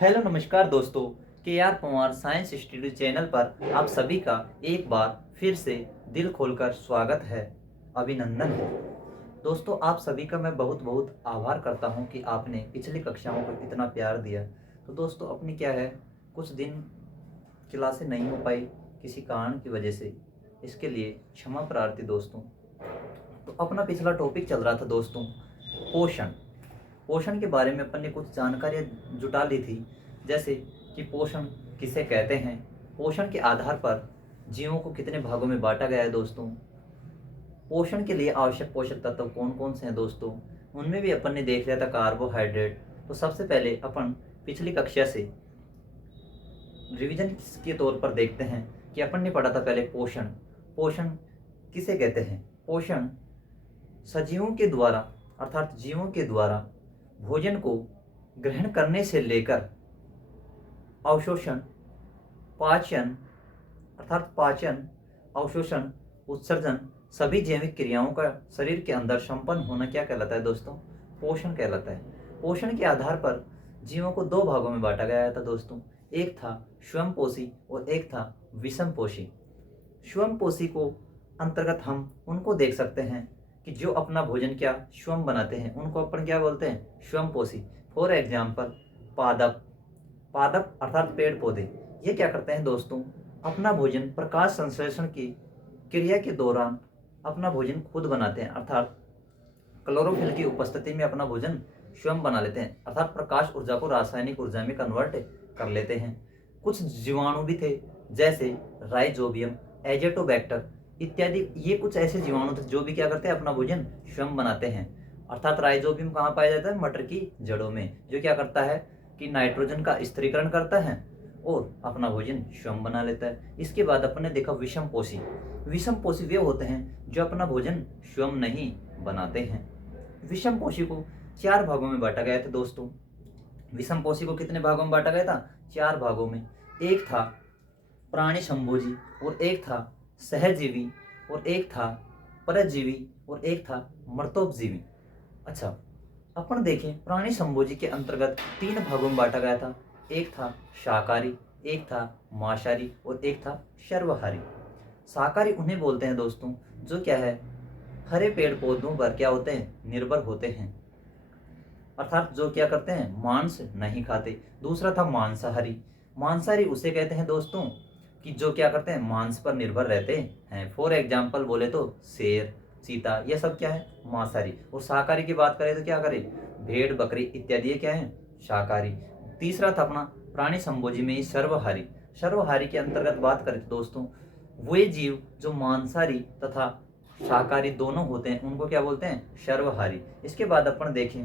Hello नमस्कार दोस्तों। K R Pawar science studio channel पर आप सभी का एक बार फिर से दिल खोलकर स्वागत है, अभिनंदन है। दोस्तों, आप सभी का मैं बहुत बहुत आभार करता हूं कि आपने पिछली कक्षाओं को इतना प्यार दिया। तो दोस्तों, अपनी क्या है, कुछ दिन क्लासें नहीं हो पाई किसी कारण की वजह से, इसके लिए क्षमा प्रार्थी दोस्तों। तो अपना पिछला टॉपिक चल रहा था दोस्तों, पोषण। पोषण के बारे में अपन ने कुछ जानकारियाँ जुटा ली थी, जैसे कि पोषण किसे कहते हैं, पोषण के आधार पर जीवों को कितने भागों में बांटा गया है दोस्तों, पोषण के लिए आवश्यक पोषक तत्व कौन कौन से हैं दोस्तों, उनमें भी अपन ने देख लिया था कार्बोहाइड्रेट। तो सबसे पहले अपन पिछली कक्षा से रिवीजन के तौर पर देखते हैं कि अपन ने पढ़ा था पहले पोषण। पोषण किसे कहते हैं? पोषण सजीवों के द्वारा अर्थात जीवों के द्वारा भोजन को ग्रहण करने से लेकर अवशोषण, पाचन अर्थात पाचन, अवशोषण, उत्सर्जन, सभी जैविक क्रियाओं का शरीर के अंदर संपन्न होना क्या कहलाता है दोस्तों? पोषण कहलाता है। पोषण के आधार पर जीवों को दो भागों में बांटा गया था दोस्तों, एक था स्वयंपोषी और एक था विषमपोषी। स्वयंपोषी को अंतर्गत हम उनको देख सकते हैं कि जो अपना भोजन क्या स्वयं बनाते हैं, उनको अपन क्या बोलते हैं? स्वयंपोषी। फॉर एग्जाम्पल पादप। पादप अर्थात पेड़ पौधे, ये क्या करते हैं दोस्तों? अपना भोजन प्रकाश संश्लेषण की क्रिया के दौरान अपना भोजन खुद बनाते हैं, अर्थात क्लोरोफिल की उपस्थिति में अपना भोजन स्वयं बना लेते हैं, अर्थात प्रकाश ऊर्जा को रासायनिक ऊर्जा में कन्वर्ट कर लेते हैं। कुछ जीवाणु भी थे, जैसे राइजोबियम, एजेटोबैक्टर इत्यादि। ये कुछ ऐसे जीवाणु थे जो भी क्या करते हैं? अपना भोजन स्वयं बनाते हैं। अर्थात राइजोबियम कहाँ पाया जाता है? मटर की जड़ों में, जो क्या करता है कि नाइट्रोजन का स्थिरीकरण करता है और अपना भोजन स्वयं बना लेता है। इसके बाद अपन ने देखा विषमपोषी। विषमपोषी वे होते हैं जो अपना भोजन स्वयं नहीं बनाते हैं। विषमपोषी को चार भागों में बांटा गया था दोस्तों। विषमपोषी को कितने भागों में बांटा गया था? चार भागों में। एक था प्राणी संभोजी और एक था सहजीवी और एक था परजीवी और एक था मर्तोपजीवी। अच्छा, अपन देखें प्राणी संभोजी के अंतर्गत तीन भागों में बांटा गया था। एक था शाकाहारी, एक था मांसाहारी और एक था सर्वहारी। शाकाहारी उन्हें बोलते हैं दोस्तों जो क्या है, हरे पेड़ पौधों पर क्या होते हैं? निर्भर होते हैं, अर्थात जो क्या करते हैं? मांस नहीं खाते। दूसरा था मांसाहारी। मांसाहारी उसे कहते हैं दोस्तों कि जो क्या करते हैं? मांस पर निर्भर रहते हैं। फॉर एग्जाम्पल बोले तो शेर, चीता, ये सब क्या है? मांसाहारी। और शाकाहारी की बात करें तो क्या करें? भेड़, बकरी इत्यादि ये क्या है? शाकाहारी। तीसरा था अपना प्राणी संभोजी में ही सर्वहारी। सर्वहारी के अंतर्गत बात करें तो दोस्तों वे जीव जो मांसाहारी तथा शाकाहारी दोनों होते हैं उनको क्या बोलते हैं? सर्वहारी। इसके बाद अपन देखें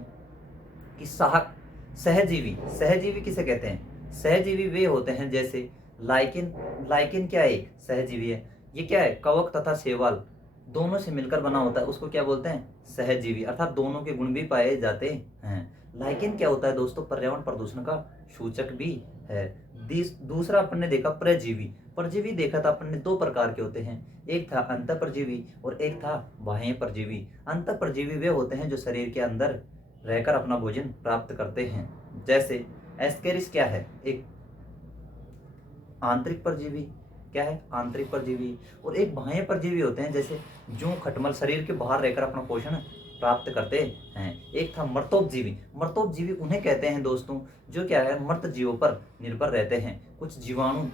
कि सहजीवी। सहजीवी किसे कहते हैं? सहजीवी वे होते हैं जैसे लाइकिन। लाइकिन क्या है? एक सहजीवी है। ये क्या है? कवक तथा शैवाल दोनों से मिलकर बना होता है, उसको क्या बोलते हैं? सहजीवी। अर्थात दोनों के गुण भी पाए जाते हैं। लाइकिन क्या होता है दोस्तों? पर्यावरण प्रदूषण का सूचक भी है। दूसरा अपन ने देखा परजीवी। परजीवी देखा था अपन ने दो प्रकार के होते हैं, एक था अंतः परजीवी और एक था बाह्य परजीवी। अंतः परजीवी वे होते हैं जो शरीर के अंदर रहकर अपना भोजन प्राप्त करते हैं, जैसे एस्केरिस क्या है? एक आंतरिक परजीवी। क्या है? आंतरिक परजीवी। और एक बाह्य परजीवी होते हैं जैसे जूं, खटमल शरीर के बाहर रहकर अपना पोषण प्राप्त करते हैं। एक था मर्तोपजीवी। मर्तोपजीवी उन्हें कहते हैं दोस्तों जो क्या है? मृत जीवों पर निर्भर रहते हैं। कुछ जीवाणु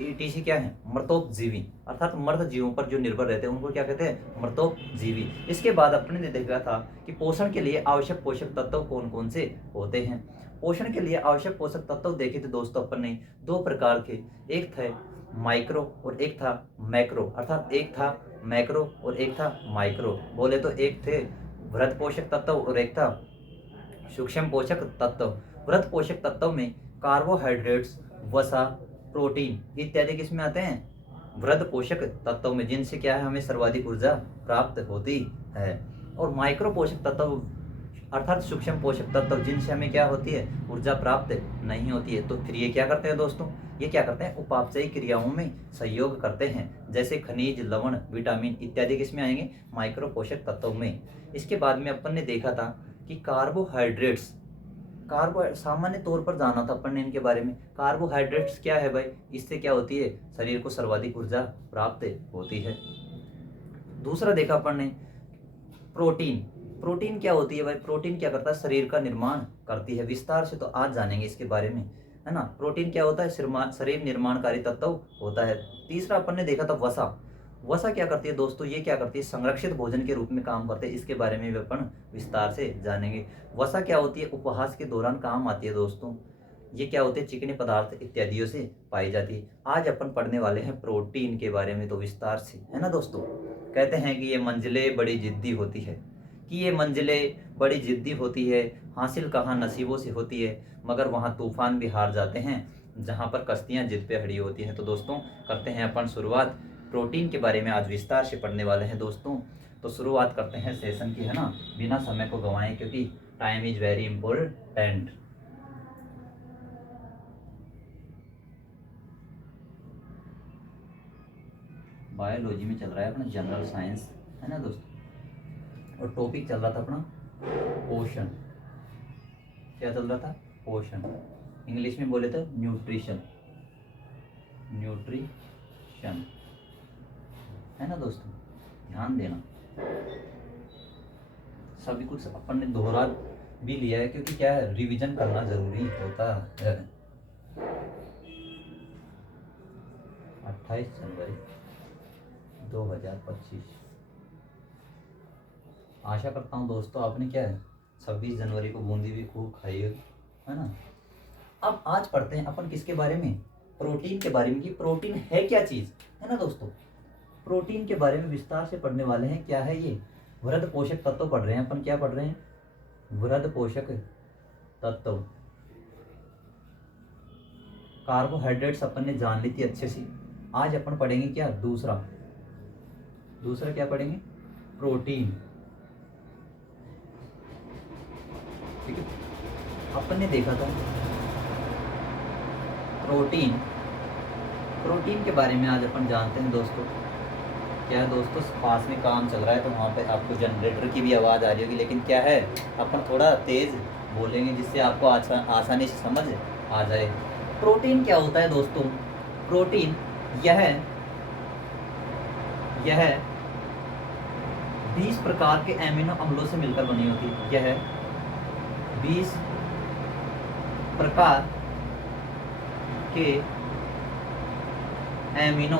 ईटीसी क्या है? मृतोपजीवी, अर्थात मृत जीवों पर जो निर्भर रहते हैं उनको क्या कहते हैं? मृतोपजीवी। इसके बाद अपने ने देखा था कि पोषण के लिए आवश्यक पोषक तत्व कौन कौन से होते हैं। पोषण के लिए आवश्यक पोषक तत्व देखे थे दोस्तों अपन ने दो प्रकार के, एक थे माइक्रो और एक था मैक्रो। अर्थात एक था मैक्रो और एक था माइक्रो। बोले तो एक थे वृहद पोषक तत्व और एक था सूक्ष्म पोषक तत्व। वृहद पोषक तत्व में कार्बोहाइड्रेट्स, वसा, प्रोटीन इत्यादि किसमें आते हैं? वृहद पोषक तत्व में, जिनसे क्या है? हमें सर्वाधिक ऊर्जा प्राप्त होती है। और माइक्रो पोषक तत्व अर्थात सूक्ष्म पोषक तत्व जिनसे हमें क्या होती है? ऊर्जा प्राप्त नहीं होती है। तो फिर ये क्या करते हैं दोस्तों? ये क्या करते हैं? उपापचयी क्रियाओं में सहयोग करते हैं, जैसे खनिज, लवण, विटामिन इत्यादि किसमें आएंगे? माइक्रो पोषक तत्व में। इसके बाद में अपन ने देखा था कि कार्बोहाइड्रेट्स कार्बो सामान्य तौर पर जाना था अपन ने इनके बारे में। कार्बोहाइड्रेट्स क्या है भाई, इससे क्या होती है, शरीर को सर्वाधिक ऊर्जा प्राप्त होती है। दूसरा देखा अपन ने प्रोटीन। प्रोटीन क्या होती है भाई, प्रोटीन क्या करता है, शरीर का निर्माण करती है। विस्तार से तो आज जानेंगे इसके बारे में, है ना। प्रोटीन क्या होता है, शरीर निर्माणकारी तत्व होता है। तीसरा अपन ने देखा था वसा। वसा क्या करती है दोस्तों, ये क्या करती है, संरक्षित भोजन के रूप में काम करते हैं। इसके बारे में भी अपन विस्तार से जानेंगे। वसा क्या होती है, उपवास के दौरान काम आती है दोस्तों। ये क्या होते हैं, चिकने पदार्थ इत्यादियों से पाई जाती है। आज अपन पढ़ने वाले हैं प्रोटीन के बारे में तो विस्तार से, है ना दोस्तों। कहते हैं कि ये मंजिलें बड़ी जिद्दी होती है, कि ये मंजिलें बड़ी जिद्दी होती है, हासिल कहाँ नसीबों से होती है, मगर वहाँ तूफान भी हार जाते हैं जहाँ पर कश्तियाँ जिद पे अड़ी होती हैं। तो दोस्तों करते हैं अपन शुरुआत। प्रोटीन के बारे में आज विस्तार से पढ़ने वाले हैं दोस्तों। तो शुरुआत करते हैं सेशन की, है ना, बिना समय को गंवाएं, क्योंकि time is very important. Biology में चल रहा है अपना जनरल साइंस, है ना दोस्तों, और टॉपिक चल रहा था अपना पोषण। क्या चल रहा था, पोषण। इंग्लिश में बोले तो न्यूट्रिशन, न्यूट्रिशन, है ना दोस्तों। ध्यान देना, सभी कुछ अपन ने दोहरा भी लिया है, क्योंकि क्या है, रिवीजन करना जरूरी होता है। 28 जनवरी 2025। आशा करता हूँ दोस्तों आपने क्या है 26 जनवरी को बूंदी भी खूब खाई है ना। अब आज पढ़ते हैं अपन किसके बारे में, प्रोटीन के बारे में, कि प्रोटीन है क्या चीज़, है ना दोस्तों। प्रोटीन के बारे में विस्तार से पढ़ने वाले हैं। क्या है ये, वृहद पोषक तत्व पढ़ रहे हैं अपन। क्या पढ़ रहे हैं, वृहद पोषक तत्व। कार्बोहाइड्रेट्स अपन ने जान ली थी अच्छे से। आज अपन पढ़ेंगे क्या, दूसरा क्या पढ़ेंगे, प्रोटीन। ठीक है, अपन ने देखा था प्रोटीन के बारे में आज अपन जानते हैं दोस्तों। क्या है दोस्तों, पास में काम चल रहा है तो वहाँ पे आपको जनरेटर की भी आवाज़ आ रही होगी, लेकिन क्या है अपन थोड़ा तेज़ बोलेंगे जिससे आपको आसानी से समझ आ जाए। प्रोटीन क्या होता है दोस्तों, प्रोटीन यह 20 प्रकार के एमिनो अम्लों से मिलकर बनी होती है। यह 20 प्रकार के एमिनो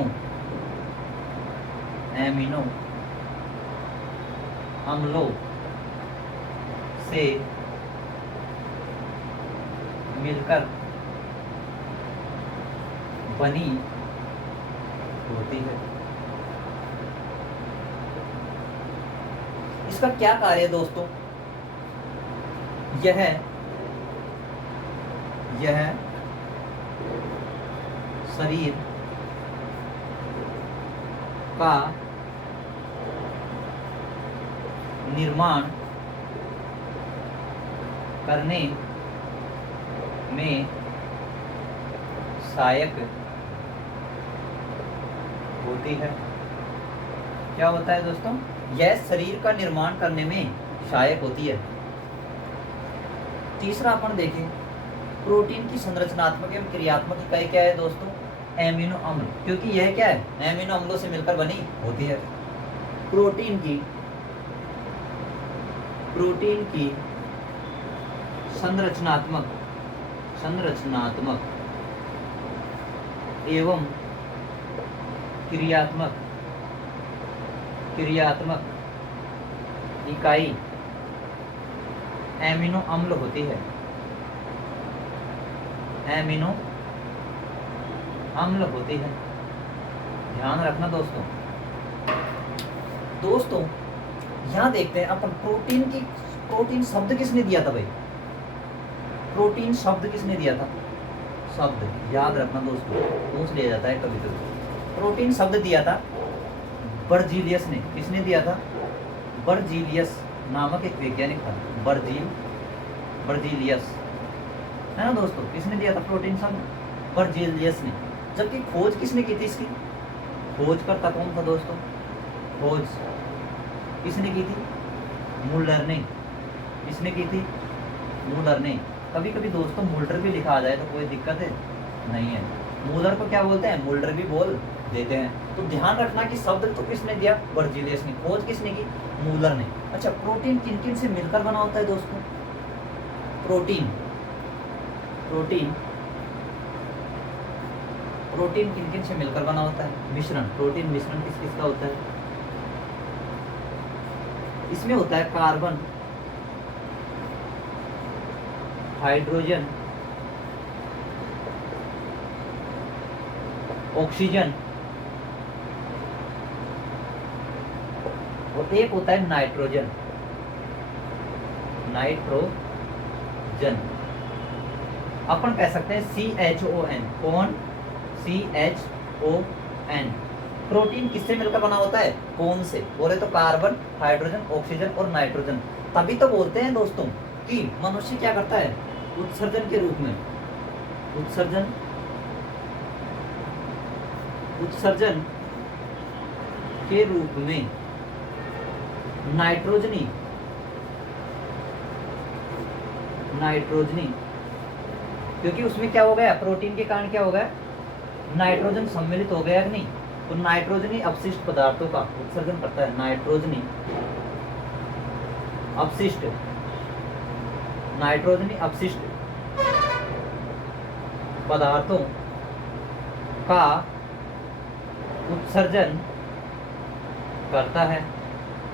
अम्लों से मिलकर बनी होती है। इसका क्या कार्य है दोस्तों, यह शरीर का निर्माण करने में सहायक होती है। क्या होता है दोस्तों, यह शरीर का निर्माण करने में सहायक होती है। तीसरा अपन देखें, प्रोटीन की संरचनात्मक एवं क्रियात्मक इकाई क्या है दोस्तों, एमिनो अम्ल, क्योंकि यह क्या है, एमिनो अम्लों से मिलकर बनी होती है। प्रोटीन की संरचनात्मक एवं क्रियात्मक इकाई एमिनो अम्ल होती है। एमिनो अम्ल होती है, ध्यान रखना दोस्तों। यहाँ देखते हैं अपन प्रोटीन शब्द किसने दिया था भाई, प्रोटीन शब्द किसने दिया था, शब्द याद रखना दोस्तों, पूछ लिया जाता है कभी कभी। प्रोटीन शब्द दिया था बर्जीलियस ने। किसने दिया था, बर्जीलियस नामक एक वैज्ञानिक था, बर्जीलियस, है ना दोस्तों। किसने दिया था प्रोटीन शब्द, बर्जीलियस ने। जबकि खोज किसने की थी इसकी, खोज करता कौन था दोस्तों, खोज किसने की थी, मुलर ने। किसने की थी, मुलर ने। कभी कभी दोस्तों मुल्डर भी लिखा आ जाए तो कोई दिक्कत है नहीं है। मूलर को क्या बोलते हैं, मुल्डर भी बोल देते हैं। तो ध्यान रखना कि शब्द तो किसने दिया, बर्जीलियस ने। खोज किसने की, मूलर ने। अच्छा, प्रोटीन किन किन से मिलकर बना होता है दोस्तों? प्रोटीन प्रोटीन प्रोटीन किन किन से मिलकर बना होता है? मिश्रण। प्रोटीन मिश्रण किस किस का होता है? इसमें होता है कार्बन, हाइड्रोजन, ऑक्सीजन और एक होता है नाइट्रोजन। नाइट्रोजन अपन कह सकते हैं CHON। कौन? CHON। प्रोटीन किससे मिलकर बना होता है? कौन से? बोले तो कार्बन, हाइड्रोजन, ऑक्सीजन और नाइट्रोजन। तभी तो बोलते हैं दोस्तों कि मनुष्य क्या करता है, उत्सर्जन के रूप में, उत्सर्जन के रूप में नाइट्रोजनी क्योंकि उसमें क्या हो गया, प्रोटीन के कारण क्या हो गया, नाइट्रोजन सम्मिलित हो गया कि नहीं। तो नाइट्रोजनी अपशिष्ट पदार्थों का उत्सर्जन करता है। नाइट्रोजनी अपशिष्ट पदार्थों का उत्सर्जन करता है।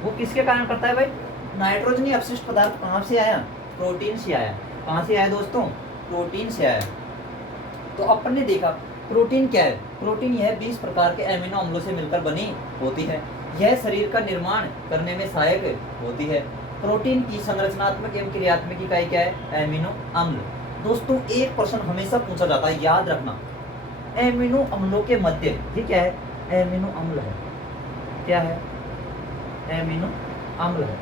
वो किसके कारण करता है भाई? नाइट्रोजनी अपशिष्ट पदार्थ कहाँ से आया? प्रोटीन से आया। कहाँ से आया दोस्तों? प्रोटीन से आया। तो अपन ने देखा प्रोटीन क्या है। प्रोटीन यह 20 प्रकार के एमिनो अम्लों से मिलकर बनी होती है। यह शरीर का निर्माण करने में सहायक होती है। प्रोटीन की संरचनात्मक एवं क्रियात्मक इकाई क्या है? एमिनो अम्ल। दोस्तों एक प्रश्न हमेशा पूछा जाता है, याद रखना, एमिनो अम्लों के मध्य, ये क्या है? एमिनो अम्ल है। क्या है? एमिनो अम्ल है।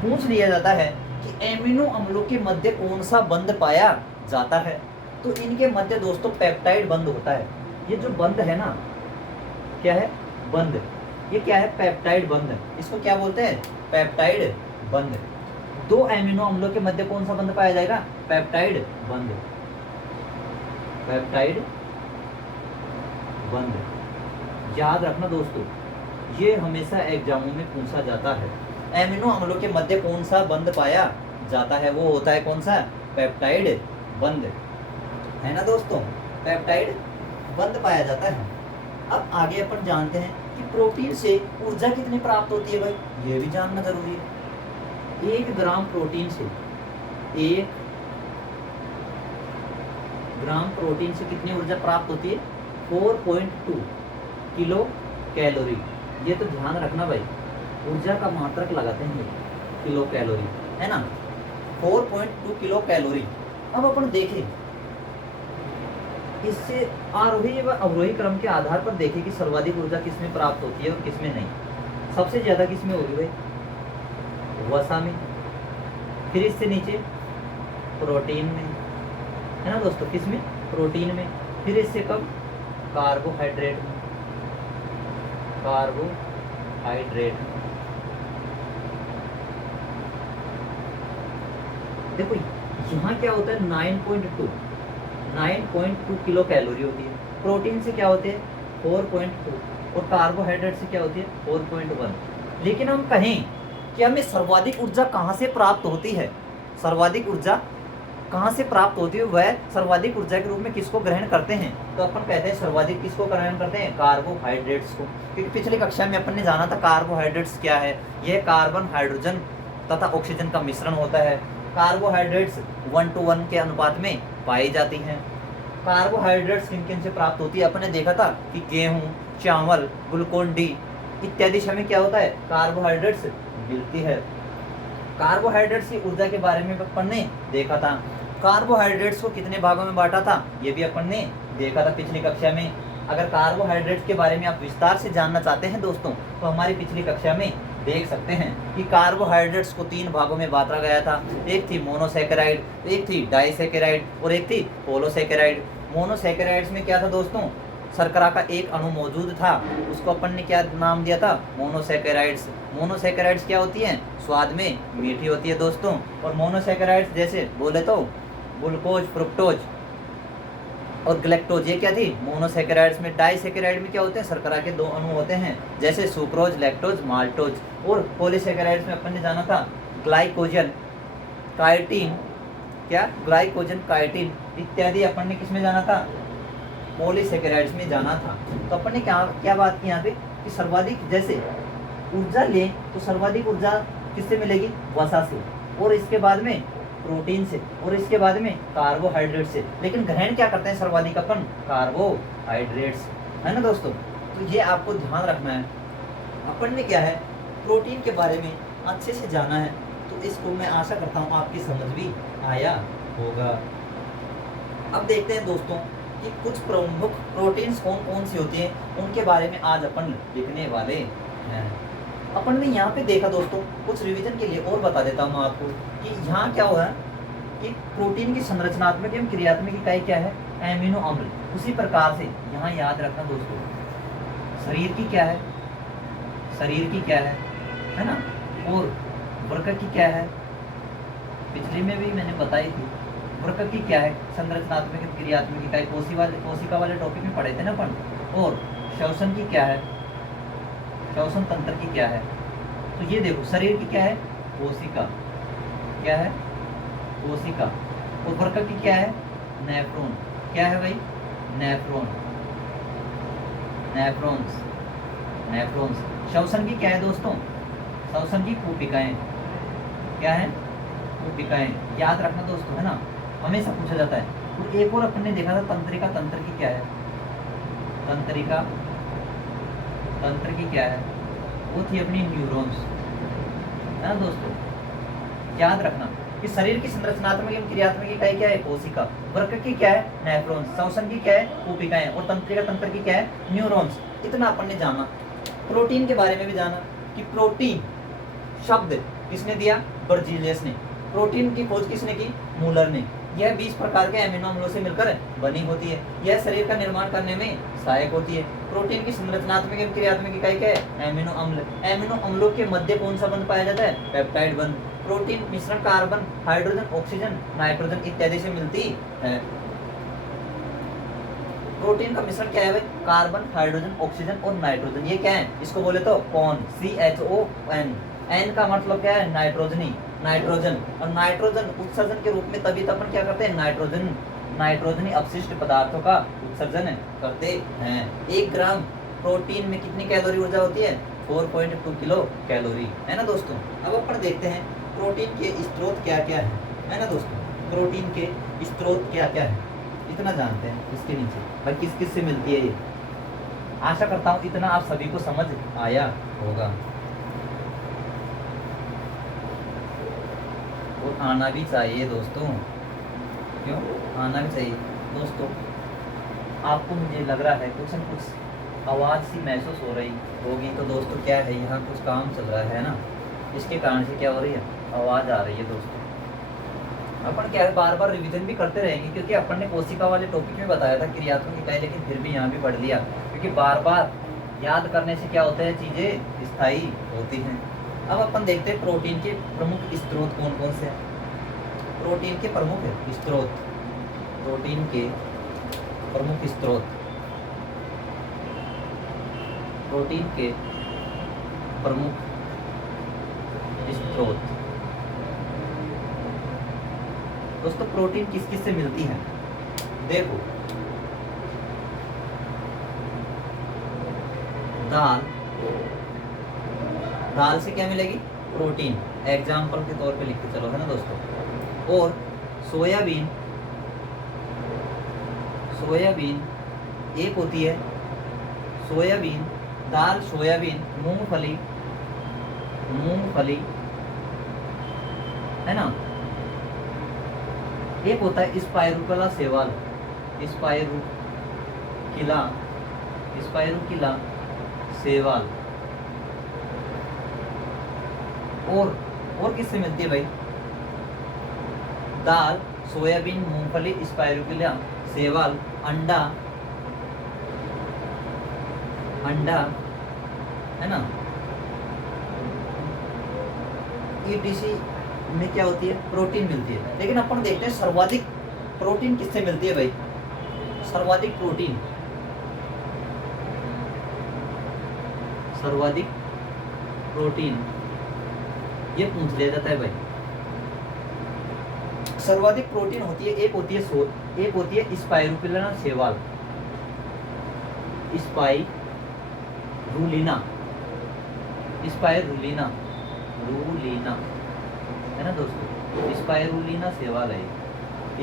पूछ लिया जाता है कि एमिनो अम्लों के मध्य कौन सा बंध पाया जाता है? तो इनके मध्य दोस्तों पेप्टाइड बंध होता है। ये जो बंध है ना, क्या है? बंध। ये क्या है? पेप्टाइड बंध। इसको क्या बोलते हैं? पेप्टाइड बंध। दो एमिनो अम्लों के मध्य कौन सा बंध पाया जाएगा? पेप्टाइड बंध। पेप्टाइड बंध याद रखना दोस्तों, ये हमेशा एग्जामों में पूछा जाता है। एमिनो अम्लों के मध्य कौन सा बंध पाया जाता है? वो होता है कौन सा? पेप्टाइड बंध, है ना दोस्तों? पेप्टाइड बंध पाया जाता है। अब आगे अपन जानते हैं कि प्रोटीन से ऊर्जा कितनी प्राप्त होती है भाई, ये भी जानना जरूरी है। 1 ग्राम प्रोटीन से, 1 ग्राम प्रोटीन से कितनी ऊर्जा प्राप्त होती है? 4.2 किलो कैलोरी। ये तो ध्यान रखना भाई, ऊर्जा का मात्रक लगाते हैं किलो कैलोरी, है ना? 4.2 किलो कैलोरी। अब अपन देखें इससे आरोही व अवरोही क्रम के आधार पर देखें कि सर्वाधिक ऊर्जा किसमें प्राप्त होती है और किसमें नहीं। सबसे ज्यादा किसमें होगी भाई? वसा में। फिर इससे नीचे प्रोटीन में, है ना दोस्तों? किसमें? प्रोटीन में। फिर इससे कम? कार्बोहाइड्रेट में। कार्बोहाइड्रेट में। देखो यहाँ क्या होता है? 9.2 किलो कैलोरी होती है। प्रोटीन से क्या होते हैं? 4.2 और कार्बोहाइड्रेट से क्या होती है? 4.1। लेकिन हम कहें कि हमें सर्वाधिक ऊर्जा कहाँ से प्राप्त होती है? सर्वाधिक ऊर्जा कहाँ से प्राप्त होती है? वह सर्वाधिक ऊर्जा के रूप में किसको ग्रहण करते हैं? तो अपन कहते हैं सर्वाधिक किसको ग्रहण करते हैं? कार्बोहाइड्रेट्स को। क्योंकि पिछली कक्षा में अपन ने जाना था कार्बोहाइड्रेट्स क्या है। यह कार्बन, हाइड्रोजन तथा ऑक्सीजन का मिश्रण होता है। कार्बोहाइड्रेट्स 1:1 के अनुपात में पाई जाती हैं। कार्बोहाइड्रेट्स किन किन से प्राप्त होती है? अपन ने देखा था कि गेहूं, चावल, ग्लूकोन डी इत्यादि से हमें क्या होता है? कार्बोहाइड्रेट्स मिलती है। कार्बोहाइड्रेट्स की ऊर्जा के बारे में अपन ने देखा था। कार्बोहाइड्रेट्स को कितने भागों में बांटा था? ये भी अपन ने देखा था पिछली कक्षा में। अगर कार्बोहाइड्रेट्स के बारे में आप विस्तार से जानना चाहते हैं दोस्तों, तो हमारी पिछली कक्षा में देख सकते हैं कि कार्बोहाइड्रेट्स को 3 भागों में बांटा गया था। एक थी मोनोसैकेराइड, एक थी डाइसैकेराइड और एक थी पोलोसैकेराइड। मोनोसैकेराइड्स में क्या था दोस्तों? शर्करा का एक अणु मौजूद था, उसको अपन ने क्या नाम दिया था? मोनोसैकेराइड्स। मोनोसैकेराइड्स क्या होती हैं? स्वाद में मीठी होती है दोस्तों। और मोनोसैकेराइड्स जैसे बोले तो ग्लूकोज, फ्रुक्टोज और ग्लैक्टोज, ये क्या थी? मोनोसैकेराइड्स में। डाइसैकेराइड में क्या होते हैं? शर्करा के 2 अणु होते हैं, जैसे सुक्रोज, लैक्टोज, माल्टोज। और पॉलीसैकेराइड्स में अपन ने जाना था ग्लाइकोजन, काइटिन, क्या? ग्लाइकोजन, काइटिन इत्यादि अपन ने किसमें जाना था? पॉलीसैकेराइड्स में जाना था। तो अपन ने क्या क्या बात की यहाँ पे कि सर्वाधिक जैसे ऊर्जा लें तो सर्वाधिक ऊर्जा किससे मिलेगी? वसा से, और इसके बाद में प्रोटीन से, और इसके बाद में कार्बोहाइड्रेट से। लेकिन ग्रहण क्या करते हैं सर्वाधिक? अपन कार्बोहाइड्रेट्स, है ना दोस्तों। तो ये आपको ध्यान रखना है। अपन ने क्या है, प्रोटीन के बारे में अच्छे से जाना है, तो इसको मैं आशा करता हूँ आपकी समझ भी आया होगा। अब देखते हैं दोस्तों कि कुछ प्रमुख प्रोटीन्स कौन कौन सी होती हैं, उनके बारे में आज अपन लिखने वाले हैं। अपन ने यहाँ पे देखा दोस्तों, कुछ रिवीजन के लिए और बता देता हूँ आपको कि यहाँ क्या हुआ है कि प्रोटीन की संरचनात्मक एवं क्रियात्मक इकाई क्या है? एमिनो अम्ल। उसी प्रकार से यहाँ याद रखना दोस्तों, शरीर की क्या है? शरीर की क्या है ना? और वृक्क की क्या है? पिछले में भी मैंने बताई थी। वृक्क की क्या है? संरचनात्मक एवं क्रियात्मक इकाई, कोशिका वाले टॉपिक में पढ़े थे ना अपन। और श्वसन की क्या है? श्वसन तंत्र की क्या है? तो ये देखो, शरीर की क्या है? कोशिका, क्या है? कोशिका। और वृक्क की क्या है? नेफ्रॉन। क्या है भाई? Nephron, nephrons, nephrons. श्वसन की क्या है दोस्तों? श्वसन की कूपिकाएं। क्या है? कूपिकाएं। याद रखना दोस्तों, है ना, हमेशा पूछा जाता है। और एक और अपन ने देखा था तंत्रिका। तंत्र की क्या है? तंत्रिका, तंत्र की क्या है? वो थी अपनी न्यूरॉन्स, है ना दोस्तों। याद रखना कि शरीर की संरचनात्मक एवं क्रियात्मक इकाई क्या है? कोशिका। वृक्क की क्या है? नेफ्रॉन्स। श्वसन की क्या है? कूपिकाएं। और तंत्रिका तंत्र की क्या है? न्यूरॉन्स। इतना अपन ने जाना। प्रोटीन के बारे में भी जाना कि प्रोटीन शब्द किसने दिया? बर्जीलियस ने। प्रोटीन की खोज किसने की? मूलर ने। यह 20 प्रकार के एमिनो अम्लों से मिलकर बनी होती है। यह शरीर का निर्माण करने में सहायक होती है। प्रोटीन की संरचनात्मक एवं क्रियात्मक इकाई क्या है? एमिनो अम्ल। एमिनो अम्लों के मध्य कौन सा बंध पाया जाता है? पेप्टाइड बंध। प्रोटीन मिश्रण कार्बन, हाइड्रोजन, ऑक्सीजन, नाइट्रोजन इत्यादि से मिलती है। प्रोटीन का मिश्रण क्या है भाई? कार्बन, हाइड्रोजन, ऑक्सीजन और नाइट्रोजन। ये क्या है? इसको बोले तो कौन? CHON। एन का मतलब क्या है? नाइट्रोजनी, नाइट्रोजन। और नाइट्रोजन उत्सर्जन के रूप में तभी तो अपन क्या करते हैं? नाइट्रोजनी अपशिष्ट पदार्थों का उत्सर्जन करते हैं। 1 ग्राम प्रोटीन में कितनी कैलोरी ऊर्जा होती है? 4.2 किलो कैलोरी, है ना दोस्तों। अब अपन देखते हैं प्रोटीन के स्रोत क्या क्या है ना दोस्तों। प्रोटीन के स्रोत क्या क्या है, इतना जानते हैं। इसके नीचे भाई किस किस से मिलती है ये, आशा करता हूँ इतना आप सभी को समझ आया होगा। और आना भी चाहिए दोस्तों, क्यों आना भी चाहिए दोस्तों। आपको मुझे लग रहा है कुछ न कुछ आवाज़ सी महसूस हो रही होगी, तो दोस्तों क्या है, यहाँ कुछ काम चल रहा है ना, इसके कारण से क्या हो रही है, आवाज़ आ रही है दोस्तों। अपन क्या है, बार बार रिवीजन भी करते रहेंगे, क्योंकि अपन ने कोशिका वाले टॉपिक में बताया था क्रियात्मक इकाई, लेकिन फिर भी यहाँ भी पढ़ लिया, क्योंकि बार बार याद करने से क्या होता है, चीज़ें स्थायी होती हैं। अब अपन देखते हैं प्रोटीन के प्रमुख स्रोत कौन कौन से हैं। प्रोटीन के प्रमुख स्रोत, प्रोटीन के प्रमुख स्रोत, प्रोटीन के प्रमुख स्रोत। दोस्तों प्रोटीन किस किस से मिलती है, देखो दाल, दाल से क्या मिलेगी, प्रोटीन, एग्जाम्पल के तौर पे लिखते चलो, है ना दोस्तों। और सोयाबीन, सोयाबीन एक होती है, सोयाबीन दाल, सोयाबीन, मूंगफली, मूंगफली, है ना। एक होता है स्पाइरुलिका शैवाल, स्पाइरुलिका, स्पाइरुलिका शैवाल। और किससे मिलती है भाई, दाल, सोयाबीन, मूंगफली, स्पाइरुलिका शैवाल, अंडा, अंडा, है ना, ईटीसी में क्या होती है, प्रोटीन मिलती है। लेकिन अपन देखते हैं सर्वाधिक प्रोटीन किससे मिलती है भाई, सर्वाधिक प्रोटीन, सर्वाधिक प्रोटीन ये पूछ लिया जाता है भाई। सर्वाधिक प्रोटीन होती है, एक होती है एक होती है स्पाइरुलिना शैवाल, स्पाइरुलिना, स्पाइरुलिना, रूलिना, है ना दोस्तों, स्पाइरुलिना शैवाल है,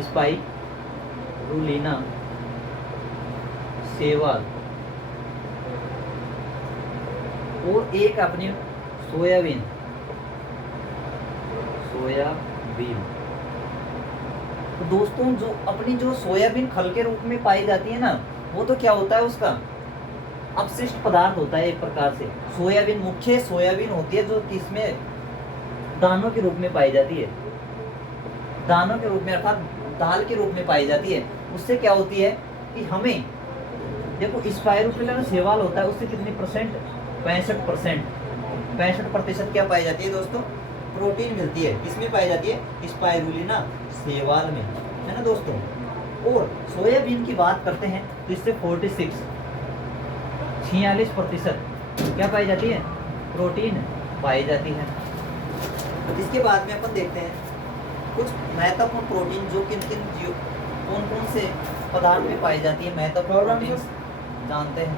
स्पाइरुलिना शैवाल। और एक अपनी सोयाबीन, सोयाबीन। तो दोस्तों जो अपनी जो सोयाबीन खल के रूप में पाई जाती है ना, वो तो क्या होता है, उसका अपशिष्ट पदार्थ होता है एक प्रकार से। सोयाबीन, मुख्य सोयाबीन होती है जो किसमें, दानों के रूप में पाई जाती है, दानों के रूप में अर्थात दाल के रूप में पाई जाती है। उससे क्या होती है कि हमें देखो स्पाइरुलिना शैवाल होता है, उससे कितनी परसेंट, 65%, 65% क्या पाई जाती है दोस्तों, प्रोटीन मिलती है। किसमें पाई जाती है, स्पाइरुलिना शैवाल में, है ना दोस्तों। और सोयाबीन की बात करते हैं तो इससे 46% क्या पाई जाती है, प्रोटीन पाई जाती है। तो इसके बाद में अपन देखते हैं कुछ महत्वपूर्ण प्रोटीन जो किन किन कौन कौन से पदार्थ में पाई जाती है, महत्वपूर्ण प्रोटीन जानते हैं।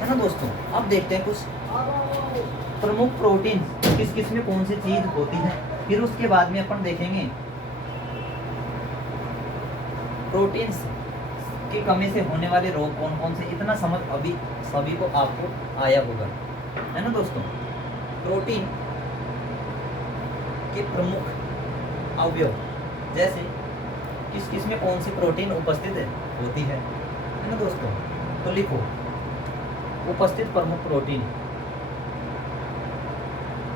है ना दोस्तों, अब देखते हैं कुछ प्रमुख प्रोटीन किस किस में कौन सी चीज होती है। फिर उसके बाद में अपन देखेंगे प्रोटीन्स की कमी से होने वाले रोग कौन कौन से। इतना समझ अभी सभी को आपको आया होगा, है ना दोस्तों। प्रोटीन के प्रमुख अवयव जैसे किस किस में कौन सी प्रोटीन उपस्थित होती है ना दोस्तों। तो लिखो उपस्थित प्रमुख प्रोटीन,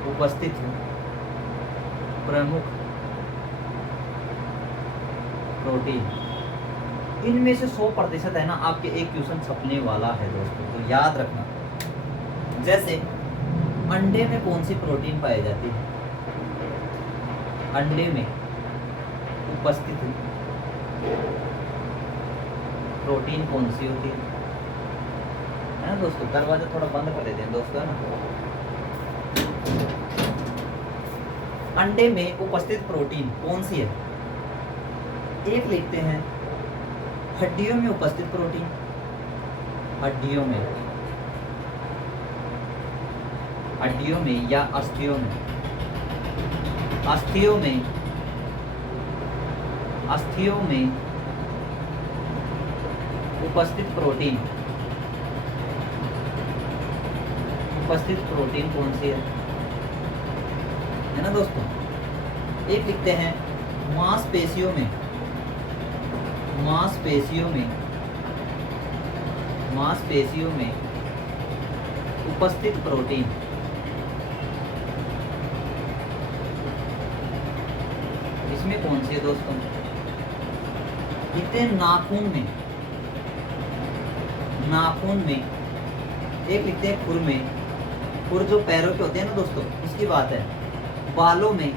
उपस्थित प्रमुख प्रोटीन, इनमें से 100% है ना, आपके एक क्वेश्चन छपने वाला है दोस्तों, तो याद रखना। जैसे अंडे में कौन सी प्रोटीन पाई जाती है, अंडे में उपस्थित प्रोटीन कौन सी होती है ना दोस्तों। दरवाजा थोड़ा बंद कर देते हैं दोस्तों, है ना। अंडे में उपस्थित प्रोटीन कौन सी है, एक लिखते हैं हड्डियों में उपस्थित प्रोटीन, हड्डियों में, हड्डियों में या अस्थियों में, अस्थियों में, अस्थियों में उपस्थित प्रोटीन, उपस्थित प्रोटीन कौन सी है ना दोस्तों। एक लिखते हैं मांसपेशियों में, मांसपेशियों में, मांसपेशियों में उपस्थित प्रोटीन, इसमें कौन सी है दोस्तों। लिखते हैं नाखून में, नाखून में। एक लिखते हैं खुर में, खुर जो पैरों के होते हैं ना दोस्तों, उसकी बात है। बालों में,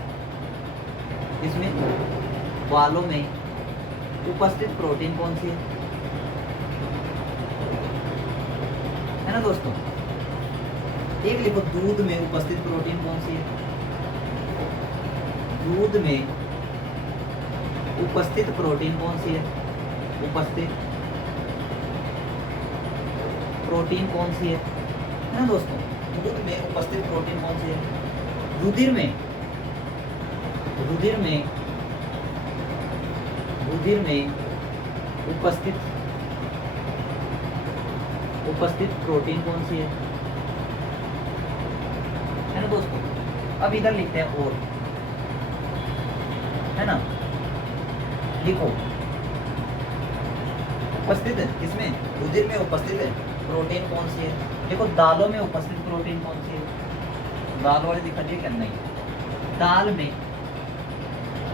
इसमें बालों में उपस्थित प्रोटीन कौन सी है ना दोस्तों। एक लिखो दूध में उपस्थित प्रोटीन कौन सी है, दूध में उपस्थित प्रोटीन कौन सी है, उपस्थित प्रोटीन कौन सी है ना दोस्तों। दूध में उपस्थित प्रोटीन कौन सी है। रुधिर में, रुधिर में, रुधिर में उपस्थित, उपस्थित प्रोटीन कौन सी है ना दोस्तों। अब इधर लिखते हैं और, है ना। लिखो उपस्थित इसमें रुधिर में उपस्थित है प्रोटीन कौन सी है। देखो दालों में उपस्थित प्रोटीन कौन सी है, दाल वाले दिखा दिए क्या, नहीं। दाल में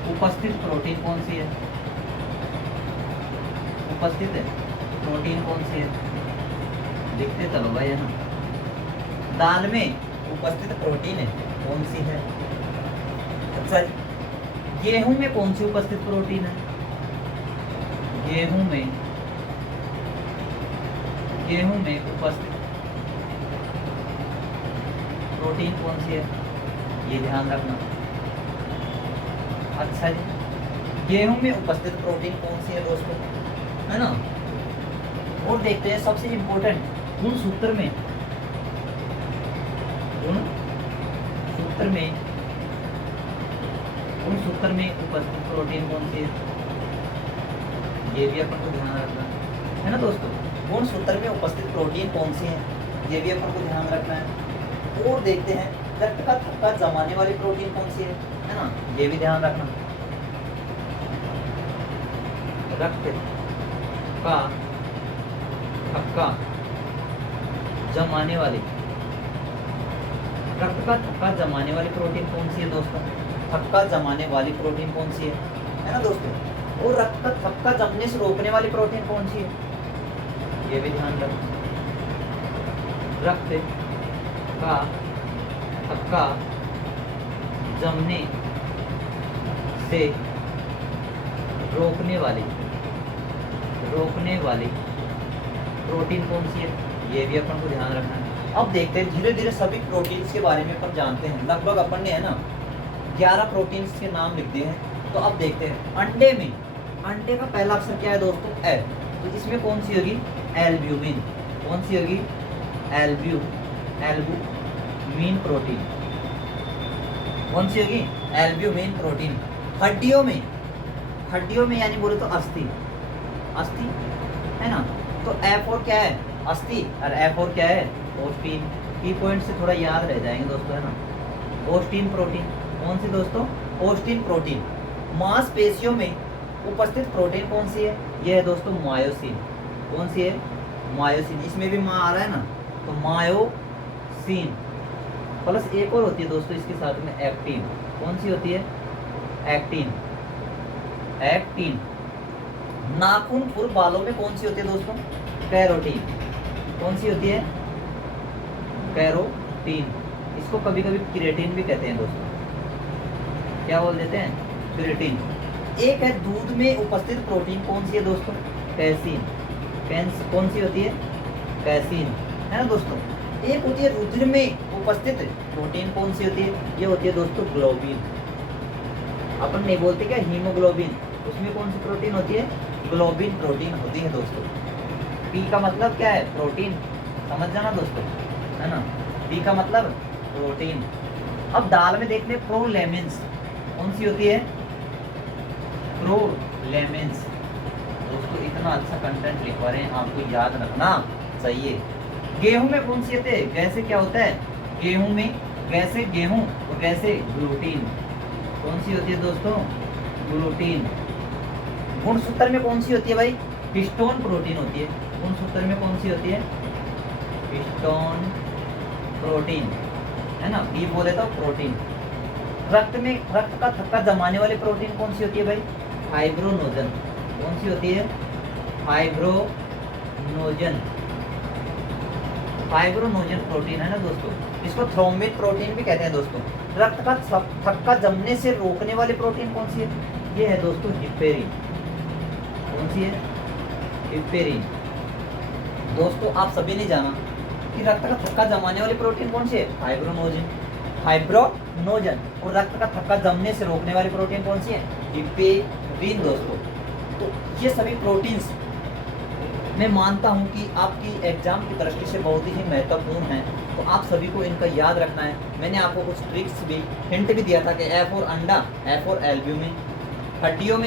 उपस्थित प्रोटीन कौन सी है? उपस्थित है प्रोटीन कौन सी है? लिखते चलो भाई, है ना। दाल में उपस्थित प्रोटीन है कौन सी है? अच्छा, गेहूं में कौन सी उपस्थित प्रोटीन है? गेहूं में उपस्थित प्रोटीन कौन सी है? ये ध्यान रखना। अच्छा जी, गेहूं में उपस्थित प्रोटीन कौन सी है दोस्तों, है ना। और देखते हैं सबसे इंपॉर्टेंट गुणसूत्र में उपस्थित प्रोटीन कौन सी है? ये भी अपन को ध्यान रखना है ना दोस्तों। गुणसूत्र में उपस्थित प्रोटीन कौन सी है, ये भी अपन को ध्यान रखना है। और देखते हैं रक्त का थक्का जमाने वाली प्रोटीन कौन सी है ना, ये भी ध्यान रखना। रक्त का थक्का जमाने वाली प्रोटीन कौन सी है दोस्तों? थक्का जमाने वाली प्रोटीन कौन सी है ना दोस्तों। और रक्त का थक्का जमने से रोकने वाली प्रोटीन कौन सी है, ये भी ध्यान रखना। रक्त का थक्का जमने से रोकने वाली प्रोटीन कौन सी है, ये भी अपन को ध्यान रखना है। अब देखते हैं धीरे धीरे सभी प्रोटीन्स के बारे में अपन जानते हैं। लगभग अपन ने, है ना, 11 प्रोटीन्स के नाम लिख दिए हैं। तो अब देखते हैं अंडे का पहला अक्षर क्या है दोस्तों? एल। तो इसमें कौन सी होगी? एल्ब्यूमिन। कौन सी होगी? Albumin protein. कौन सी होगी? Albumin protein. हड्डियों में यानी बोले तो अस्थि है ना। तो F4 क्या है? अस्थि। और F4 क्या है? ओस्टिन। की पॉइंट से थोड़ा याद रह जाएंगे दोस्तों, है ना। Austin protein. कौन सी दोस्तों? Austin protein. मांसपेशियों में उपस्थित प्रोटीन कौन सी है? ये है दोस्तों मायोसिन। कौन सी है? मायोसिन। इसमें भी माँ आ रहा है ना, तो मायोसिन प्लस एक और होती है दोस्तों इसके साथ में, एक्टिन। कौन सी होती है? एक्टिन। नाखून खुर बालों में कौन सी होती है दोस्तों? कैरोटीन। कौन सी होती है? कैरोटीन। इसको कभी कभी क्रिएटिन भी कहते हैं दोस्तों। क्या बोल देते हैं? क्रिएटिन। एक है दूध में उपस्थित प्रोटीन कौन सी है दोस्तों? कैसीन। कौन सी होती है? कैसीन, है ना दोस्तों। एक होती है रुधिर में उपस्थित प्रोटीन कौन सी होती है? ये होती है दोस्तों ग्लोबिन। अपन नहीं बोलते क्या हीमोग्लोबिन, उसमें कौन सी प्रोटीन होती है? ग्लोबिन प्रोटीन होती है दोस्तों। पी का मतलब क्या है? प्रोटीन। समझ जाना दोस्तों, है ना। पी का मतलब प्रोटीन। अब दाल में देखते हैं प्रोलेमिन्स। कौन सी होती है? प्रोलेमिन्स। दोस्तों इतना अच्छा कंटेंट लिखवा रहे हैं, आपको याद रखना चाहिए। गेहूं में कौन सी होती है? गैसे क्या होता है? गेहूं में गैसे गेहूं और गैसे ग्लूटीन। कौन सी होती है दोस्तों? ग्लूटीन। गुणसूत्र में कौन सी होती है भाई? हिस्टोन प्रोटीन होती है। गुणसूत्र में कौन सी होती है? हिस्टोन प्रोटीन, है ना। पी बोले तो प्रोटीन। रक्त का थक्का जमाने वाली प्रोटीन कौन सी होती है भाई? फाइब्रोनोजन। कौन सी होती है? फाइब्रोनोजन प्रोटीन, है ना दोस्तों। इसको थ्रोम्बिन प्रोटीन भी कहते हैं दोस्तों। रक्त का थक्का जमने से रोकने वाली प्रोटीन कौन सी है? ये है दोस्तों हिपेरिन। कौन सी है? हिपेरिन। दोस्तों आप सभी ने जाना कि रक्त का थक्का जमाने वाली प्रोटीन कौन सी है? फाइब्रोनोजन। और रक्त का थक्का जमने से रोकने वाली प्रोटीन कौन सी है? हिपेरिन दोस्तों। तो ये सभी प्रोटीन्स मैं मानता हूं कि आपकी एग्जाम की दृष्टि से बहुत ही महत्वपूर्ण है, तो आप सभी को इनका याद रखना है। मैंने आपको कुछ ट्रिक्स भी, हिंट भी दिया था कि F4 अंडा, F4 एल्ब्यूमिन। हड्डियों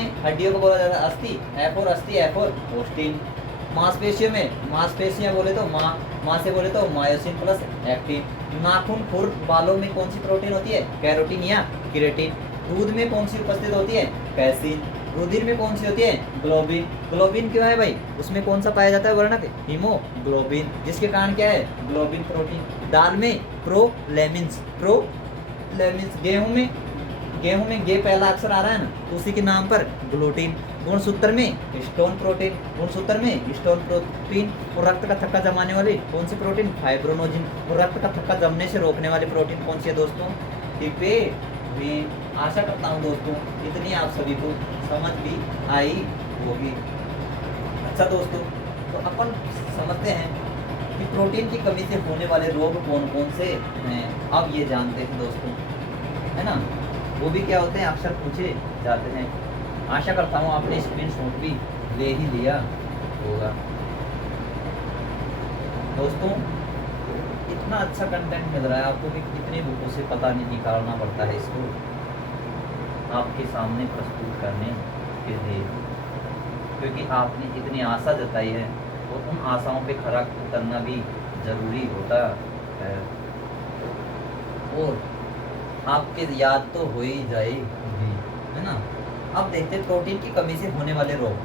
को बोला जाता है अस्थि, F4 अस्थि, F4 ओस्टिन। मांसपेशियां बोले तो मां से बोले तो मायोसिन प्लस एक्टिन। नाखून खुर बालों में कौन सी प्रोटीन होती है? कैरोटीन या केराटिन। दूध में कौन सी उपस्थित होती है? कैसीन। रुधिर में कौन सी होती है? ग्लोबिन क्यों है भाई? उसमें कौन सा पाया जाता है वर्णक? हीमोग्लोबिन, जिसके कारण क्या है? Globin protein. दाल में प्रोलेमिन्स। गेहूं में गेहूं में गे पहला अक्षर आ रहा है ना, तो उसी के नाम पर ग्लूटीन। गुणसूत्र में स्टोन प्रोटीन, गुणसूत्र में स्टोन प्रोटीन। और रक्त का थक्का जमाने वाली कौन सी प्रोटीन? फाइब्रोनोजिन। और रक्त का थक्का जमने से रोकने वाली प्रोटीन कौन सी है दोस्तों? डिपे में। आशा करता हूँ दोस्तों इतनी आप सभी को समझ भी आई होगी। अच्छा दोस्तों, तो अपन समझते हैं कि प्रोटीन की कमी से होने वाले रोग कौन कौन से हैं। अब ये जानते हैं दोस्तों, है ना, वो भी क्या होते हैं, अक्सर पूछे जाते हैं। आशा करता हूँ आपने स्क्रीनशॉट भी ले ही लिया होगा। दोस्तों इतना अच्छा कंटेंट मिल रहा है आपको कि कितनी बुकों से पता नहीं निकालना पड़ता है इसको आपके सामने प्रस्तुत करने के लिए, क्योंकि आपने इतनी आशा जताई है और उन आशाओं पे खरा उतरना भी जरूरी होता है। और आपके याद तो हो ही जाएगी, है ना। अब देखते हैं प्रोटीन की कमी से होने वाले रोग।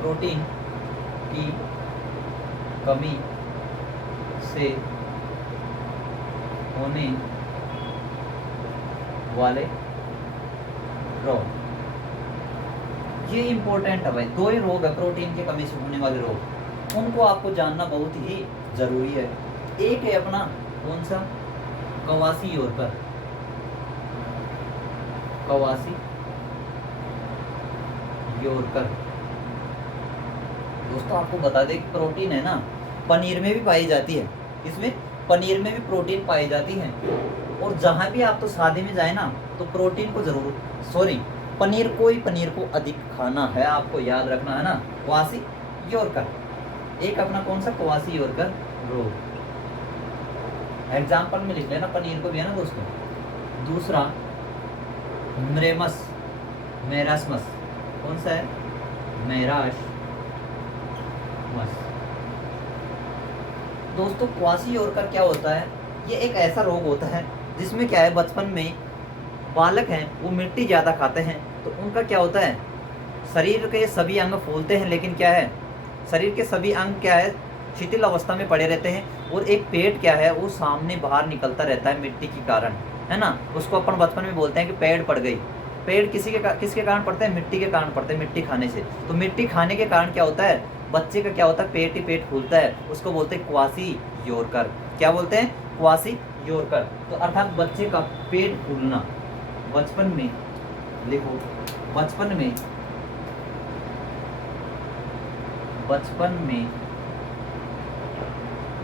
प्रोटीन की कमी से होने वाले रोग, ये इंपॉर्टेंट है भाई। दो ही रोग है प्रोटीन की कमी से होने वाले रोग, उनको आपको जानना बहुत ही जरूरी है। एक है अपना कौन सा? कवासी योरकर। कवासी योरकर दोस्तों आपको बता दें कि प्रोटीन है ना, पनीर में भी पाई जाती है। इसमें पनीर में भी प्रोटीन पाई जाती है। और जहां भी आप तो शादी में जाए ना, तो प्रोटीन को जरूर पनीर को अधिक खाना है, आपको याद रखना है ना। क्वासी योरकर एक अपना कौन सा? क्वासी योरकर रोग। एग्जाम्पल में लिख लेना, पनीर को भी है ना दोस्तों। दूसरा मेरास्मस। कौन सा है? मेरास्मस। दोस्तों क्वासी योरकर क्या होता है? ये एक ऐसा रोग होता है जिसमें क्या है, बचपन में बालक हैं वो मिट्टी ज़्यादा खाते हैं, तो उनका क्या होता है, शरीर के सभी अंग फूलते हैं, लेकिन क्या है, शरीर के सभी अंग क्या है, शिथिल अवस्था में पड़े रहते हैं। और एक पेट क्या है, वो सामने बाहर निकलता रहता है मिट्टी के कारण, है ना। उसको अपन बचपन में बोलते हैं कि पेड़ पड़ गई। पेड़ किसके कारण पड़ते हैं? मिट्टी के कारण पड़ते हैं, मिट्टी खाने से। तो मिट्टी खाने के कारण क्या होता है, बच्चे का क्या होता है, पेट ही पेट फूलता है। उसको बोलते हैं क्वासी योरकर। क्या बोलते हैं? क्वासी योरकर। तो अर्थात बच्चे का पेट फूलना। बचपन में लिखो, बचपन में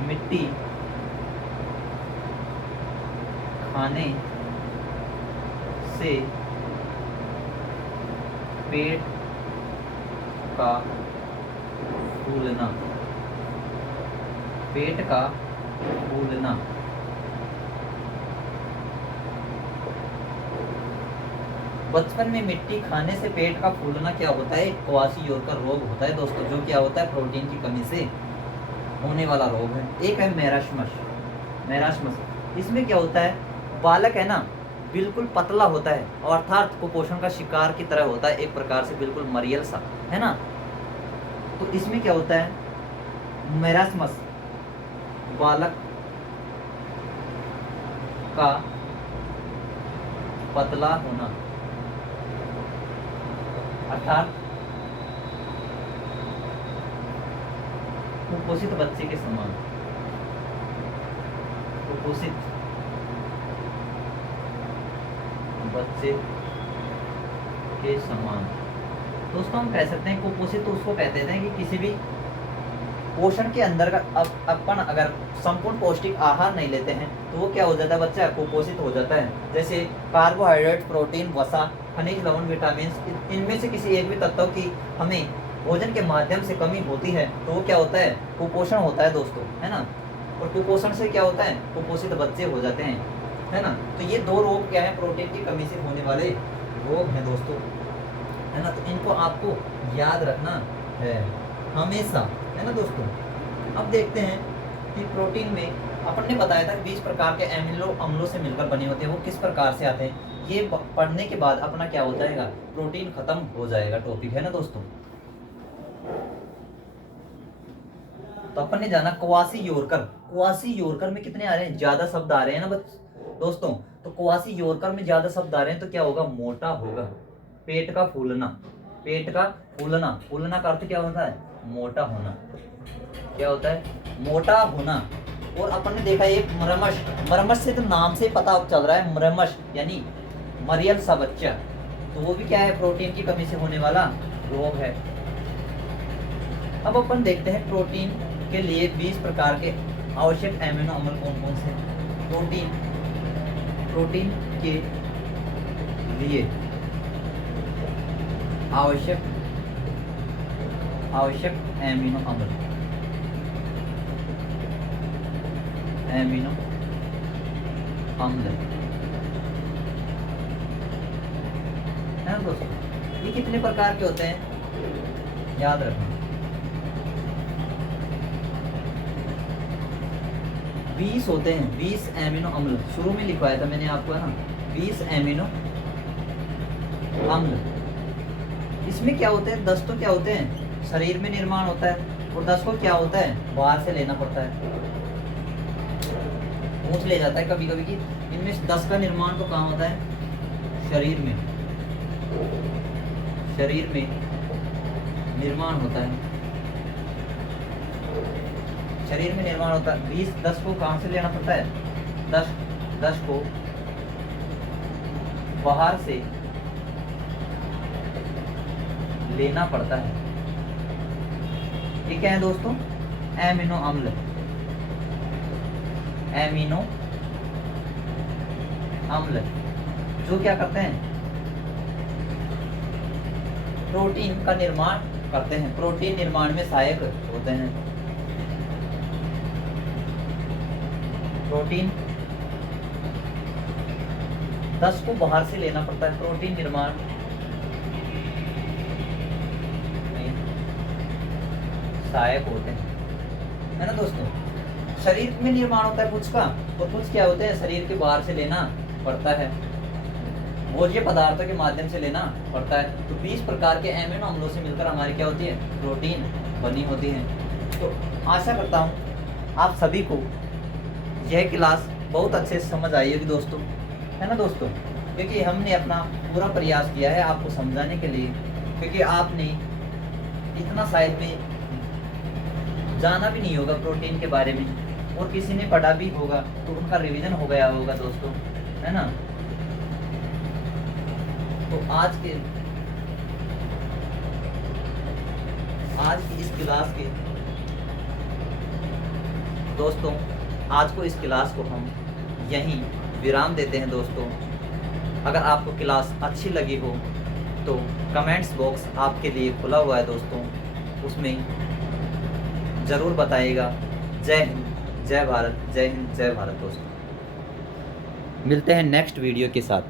मिट्टी खाने से पेट का फूलना, पेट का फूलना। बचपन में मिट्टी खाने से पेट का फूलना क्या होता है? क्वासी योरकर रोग होता है दोस्तों, जो क्या होता है, प्रोटीन की कमी से होने वाला रोग है। एक है मेरास्मस। इसमें क्या होता है, बालक है ना बिल्कुल पतला होता है और अर्थात कुपोषण का शिकार की तरह होता है, एक प्रकार से बिल्कुल मरियल सा, है ना। तो इसमें क्या होता है, मेरास्मस बालक का पतला होना, अर्थात कुपोषित बच्चे के समान, कुपोषित बच्चे के समान। दोस्तों हम कह सकते हैं कुपोषित तो उसको कहते हैं कि किसी भी पोषण के अंदर का अपन अगर संपूर्ण पौष्टिक आहार नहीं लेते हैं तो वो क्या हो जाता है, बच्चा कुपोषित हो जाता है। जैसे कार्बोहाइड्रेट, प्रोटीन, वसा, खनिज लवण, विटामिन, इनमें से किसी एक भी तत्व की हमें भोजन के माध्यम से कमी होती है तो वो क्या होता है, कुपोषण होता है दोस्तों, है ना। और कुपोषण से क्या होता है, कुपोषित बच्चे हो जाते हैं, है ना। तो ये दो रोग क्या है, प्रोटीन की कमी से होने वाले रोग हैं दोस्तों, है ना। तो इनको आपको याद रखना है हमेशा, है ना दोस्तों। अब देखते हैं कि प्रोटीन में अपन ने बताया था 20 प्रकार के एमिनो अम्लों से मिलकर बने होते हैं, वो किस प्रकार से आते हैं, ये पढ़ने के बाद अपना क्या हो जाएगा, प्रोटीन खत्म हो जाएगा टॉपिक, है ना दोस्तों। तो अपन ने जाना क्वासी योरकर। क्वासी योरकर में कितने आ रहे हैं, ज्यादा शब्द आ रहे हैं ना दोस्तों। तो क्वासी योरकर में ज्यादा शब्द आ रहे हैं तो क्या होगा, मोटा होगा। पेट का फूलना, पेट का फूलना, फूलना का अर्थ क्या होता है, मोटा होना। क्या होता है, मोटा होना। और अपन ने देखा एक मरमश, मरमश से तो नाम से पता चल रहा है, मरमश यानी मरियल सा बच्चा। तो वो भी क्या है, प्रोटीन की कमी से होने वाला रोग है। अब अपन देखते हैं प्रोटीन के लिए 20 प्रकार के आवश्यक एमिनो अम्ल कौन कौन से। प्रोटीन के लिए आवश्यक एमिनो अम्ल, है ना दोस्तों। ये कितने प्रकार के होते हैं, याद रखना। 20 होते हैं, 20 एमिनो अम्ल। शुरू में लिखवाया था मैंने आपको, है ना, 20 एमिनो अम्ल। इसमें क्या होते हैं, 10 तो क्या होते हैं शरीर में निर्माण होता है, और 10 को क्या होता है बाहर से लेना पड़ता है, पूछ ले जाता है कभी कभी कि इनमें से 10 का निर्माण तो कहाँ होता है, शरीर में निर्माण होता है, शरीर में निर्माण होता है। 10 को कहाँ से लेना पड़ता है, 10 को बाहर से लेना पड़ता है। ये क्या है दोस्तों, एमिनो अम्ल, जो क्या करते हैं, प्रोटीन का निर्माण करते हैं, प्रोटीन निर्माण में सहायक होते हैं। प्रोटीन 10 को बाहर से लेना पड़ता है, प्रोटीन निर्माण में सहायक होते हैं, है ना दोस्तों। शरीर में निर्माण होता है कुछ का, और कुछ क्या होते हैं शरीर के बाहर से लेना पड़ता है, भोज्य पदार्थों के माध्यम से लेना पड़ता है। तो 20 प्रकार के एमिनो अम्लों से मिलकर हमारी क्या होती है, प्रोटीन बनी होती है। तो आशा करता हूँ आप सभी को यह क्लास बहुत अच्छे से समझ आई होगी दोस्तों, है ना दोस्तों। क्योंकि हमने अपना पूरा प्रयास किया है आपको समझाने के लिए, क्योंकि आपने इतना शायद में जाना भी नहीं होगा प्रोटीन के बारे में, और किसी ने पढ़ा भी होगा तो उनका रिवीजन हो गया होगा दोस्तों, है ना। तो आज की इस क्लास के दोस्तों, आज को इस क्लास को हम यहीं विराम देते हैं दोस्तों। अगर आपको क्लास अच्छी लगी हो तो कमेंट्स बॉक्स आपके लिए खुला हुआ है दोस्तों, उसमें ज़रूर बताइएगा। जय हिंद, जय भारत, जय हिंद, जय भारत दोस्तों। मिलते हैं नेक्स्ट वीडियो के साथ।